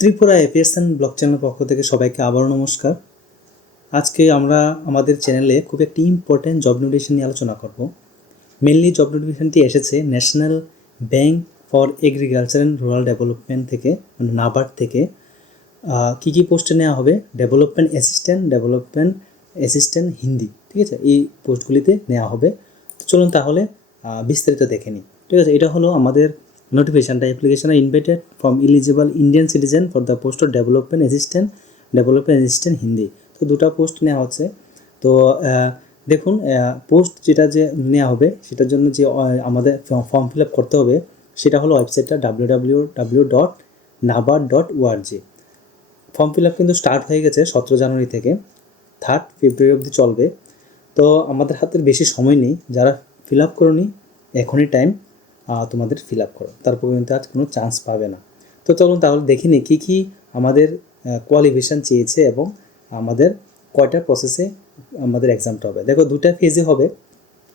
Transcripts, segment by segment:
Tripura এপিএসএন blog চ্যানেলের পক্ষ থেকে সবাইকে আবারও নমস্কার। আজকে আমরা আমাদের চ্যানেলে খুব একটি ইম্পর্টেন্ট জব নোটিফিকেশন নিয়ে আলোচনা করব। মেনলি জব নোটিফিকেশনটি এসেছে national bank for agriculture and rural development থেকে, মানে নাবার্ড থেকে। কী পোস্টে নেওয়া হবে? ডেভেলপমেন্ট অ্যাসিস্ট্যান্ট হিন্দি, ঠিক আছে, এই পোস্টগুলিতে নেওয়া হবে। তো চলুন তাহলে বিস্তারিত দেখে নিই। ঠিক আছে, এটা হলো আমাদের নোটিফিকেশনটা। Application are invited from eligible Indian citizen for the post of development assistant Hindi. তো দুটো পোস্ট নেওয়া হচ্ছে। তো দেখুন, পোস্ট যেটা যে নেওয়া হবে সেটার জন্য যে আমাদের ফর্ম ফিল আপ করতে হবে সেটা হলো ওয়েবসাইটটা www.nabard.org। ফর্ম ফিল আপ কিন্তু স্টার্ট হয়ে গেছে 17 জানুয়ারি থেকে 3 ফেব্রুয়ারি অবধি চলবে। তো আমাদের হাতের বেশি সময় নেই, যারা ফিল আপ করোনি এখনই টাইম তোমাদের ফিল আপ করো, তারপর কিন্তু আজ কোনো চান্স পাবে না। তো চলুন তাহলে দেখি নি কী আমাদের কোয়ালিফিকেশান চেয়েছে এবং আমাদের কয়টা প্রসেসে আমাদের এক্সামটা হবে। দেখো, দুটা ফেজে হবে।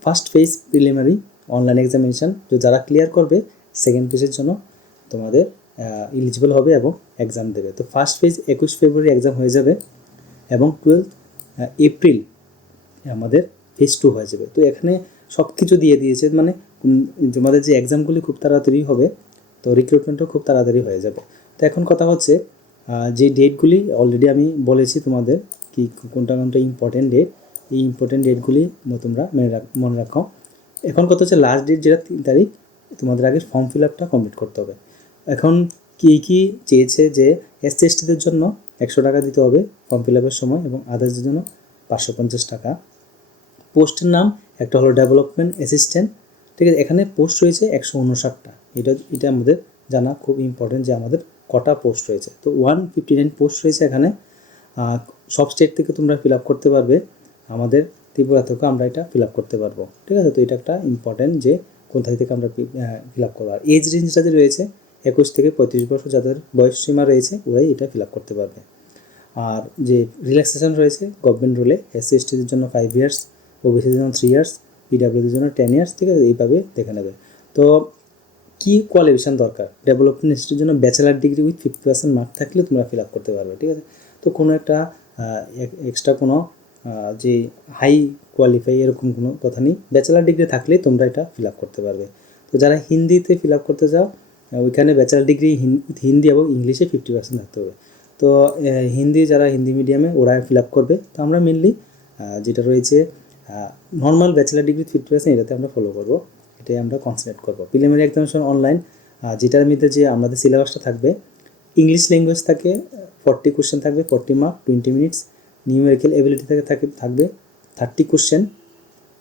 First phase preliminary online examination, তো যারা ক্লিয়ার করবে সেকেন্ড ফেজের জন্য তোমাদের এলিজিবল হবে এবং এক্সাম দেবে। তো ফার্স্ট ফেজ 21 ফেব্রুয়ারি এক্সাম হয়ে যাবে এবং 12 এপ্রিল আমাদের ফেজ 2 হয়ে যাবে। তো এখানে সব কিছু দিয়ে দিয়েছে, মানে তোমাদের যে এক্সামগুলি খুব তাড়াতাড়ি হবে, তো রিক্রুটমেন্টও খুব তাড়াতাড়ি হয়ে যাবে। তো এখন কথা হচ্ছে যে ডেটগুলি অলরেডি আমি বলেছি তোমাদের কি কোনটা ইম্পর্টেন্ট ডেট, এই ইম্পর্টেন্ট ডেটগুলি তোমরা মনে রাখো। এখন কথা হচ্ছে লাস্ট ডেট যেটা 3 তারিখ, তোমাদের আগে ফর্ম ফিল আপটা কমপ্লিট করতে হবে। এখন কী চেয়েছে যে এসসি এসটিদের জন্য 100 টাকা দিতে হবে ফর্ম ফিল আপের সময় এবং আদার্সদের জন্য 550 টাকা। পোস্টের নাম একটা হলো ডেভেলপমেন্ট অ্যাসিস্ট্যান্ট, ঠিক আছে। এখানে পোস্ট রয়েছে 159টা। এটা আমাদের জানা খুব ইম্পর্টেন্ট যে আমাদের কটা পোস্ট রয়েছে। তো 159 পোস্ট রয়েছে এখানে। সব স্টেট থেকে তোমরা ফিল আপ করতে পারবে, আমাদের ত্রিপুরা থেকেও আমরা এটা ফিল আপ করতে পারবো, ঠিক আছে। তো এটা একটা ইম্পর্টেন্ট যে কোথায় থেকে আমরা ফিল আপ করবো। আর এজ রেঞ্জটা যে রয়েছে 21 থেকে 35 বছর যাদের বয়স সীমা রয়েছে ওরাই এটা ফিল আপ করতে পারবে। আর যে রিল্যাক্সেশন রয়েছে গভর্নমেন্ট রুলে, এসসি এসটিদের জন্য 5 ইয়ার্স, ওবিসিদের জন্য 3 ইয়ার্স, পিডাব্লিউদের জন্য 10 ইয়ার্স, ঠিক আছে। এইভাবে দেখে নেবে। তো কী কোয়ালিফিকেশান দরকার? ডেভেলপমেন্ট ইনস্টিটিউটের জন্য ব্যাচেলার ডিগ্রি উইথ 50% মার্ক থাকলে তোমরা ফিল আপ করতে পারবে, ঠিক আছে। তো কোনো একটা এক্সট্রা কোনো যে হাই কোয়ালিফাই এরকম কোনো কথা নেই, ব্যাচেলার ডিগ্রি থাকলেই তোমরা এটা ফিল আপ করতে পারবে। তো যারা হিন্দিতে ফিল আপ করতে চাও ওইখানে ব্যাচেলার ডিগ্রি হিন্দি এবং ইংলিশে 50% থাকতে হবে। তো যারা হিন্দি মিডিয়ামে ওরা ফিল আপ করবে। তো আমরা মেনলি যেটা রয়েছে নর্মাল ব্যাচেলার ডিগ্রি 50%, এটাতে আমরা ফলো করবো, এটাই আমরা কনসেন্ট্রেট করবো। প্রিলিমিনারি এক্সামিনেশন অনলাইন, যেটার মধ্যে যে আমাদের সিলেবাসটা থাকবে, ইংলিশ ল্যাঙ্গুয়েজ থাকে 40 কোশ্চেন থাকবে, 40 মার্ক, 20 মিনিটস। নিউমেরিক্যাল এবিলিটি থাকবে 30 কোশ্চেন,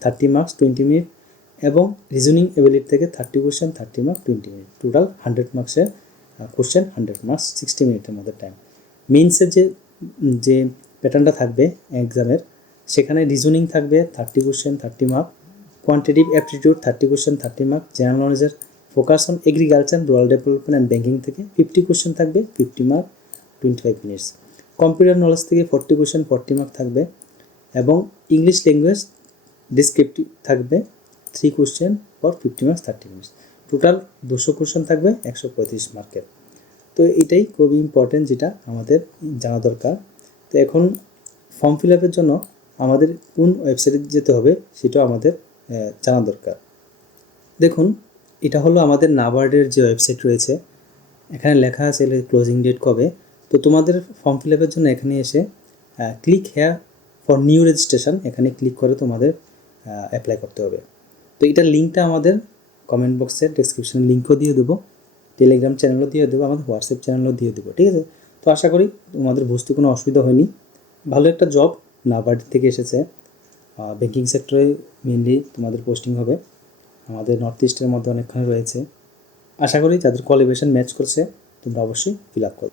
30 মার্কস, 20 মিনিট। এবং রিজনিং এবিলিটি থেকে 30 কোশ্চেন, 30 মার্ক, 20 মিনিট। টোটাল 100 মার্কসের কোশ্চেন, 100 মার্কস, 60 মিনিটের মধ্যে টাইম। মেইনসের যে প্যাটার্নটা থাকবে এক্সামের, সেখানে রিজনিং থাকবে 30 question, 30 mark. Quantitative aptitude 30 question, 30 mark. General নলেজের focus on agriculture, rural development and banking থেকে 50 কোশ্চেন থাকবে, 50 মার্ক, 25 মিনিটস। কম্পিউটার নলেজ থেকে 40 কোশ্চেন, 40 মার্ক থাকবে। এবং ইংলিশ ল্যাঙ্গুয়েজ ডিসক্রিপটিভ থাকবে 3 question for 50 marks, 30 minutes. Total 200 question থাকবে 135 মার্কের। তো এটাই খুবই ইম্পর্টেন্ট, যেটা আমাদের জানা দরকার। তো এখন ফর্ম ফিল আপের জন্য আমাদের কোন ওয়েবসাইটে যেতে হবে সেটাও আমাদের জানা দরকার। দেখুন, এটা হলো আমাদের নাবার্ডের যে ওয়েবসাইট রয়েছে, এখানে লেখা আছে ক্লোজিং ডেট কবে। তো তোমাদের ফর্ম ফিল আপের জন্য এখানে এসে click here for new registration, এখানে ক্লিক করে তোমাদের অ্যাপ্লাই করতে হবে। তো এটার লিঙ্কটা আমাদের কমেন্ট বক্সের ডেসক্রিপশনে লিঙ্কও দিয়ে দেবো, টেলিগ্রাম চ্যানেলও দিয়ে দেবো, আমাদের হোয়াটসঅ্যাপ চ্যানেলও দিয়ে দেবো, ঠিক আছে। তো আশা করি তোমাদের বুঝতে কোনো অসুবিধা হয়নি। ভালো একটা জব নাবার্ড থেকে এসেছে, ব্যাঙ্কিং সেক্টরে মেনলি তোমাদের পোস্টিং হবে, আমাদের নর্থ ইস্টের মধ্যে অনেকখানি রয়েছে। আশা করি যাদের কোয়ালিফিকেশান ম্যাচ করছে তোমরা অবশ্যই ফিল আপ করো।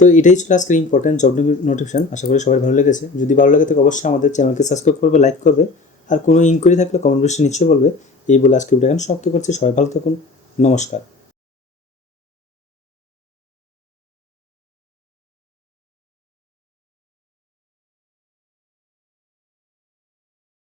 তো এটাই ছিল আজকের ইম্পর্টেন্ট জব নোটিফিকেশান। আশা করি সবাই ভালো লেগেছে। যদি ভালো লাগে থাকে অবশ্যই আমাদের চ্যানেলকে সাবস্ক্রাইব করবে, লাইক করবে, আর কোনো ইনকোয়ারি থাকলে কমেন্ট বক্সে নিশ্চয়ই বলবে। এই বলে আজকে ভিডিও সমাপ্ত করছি। সবাই ভালো থাকুন, নমস্কার।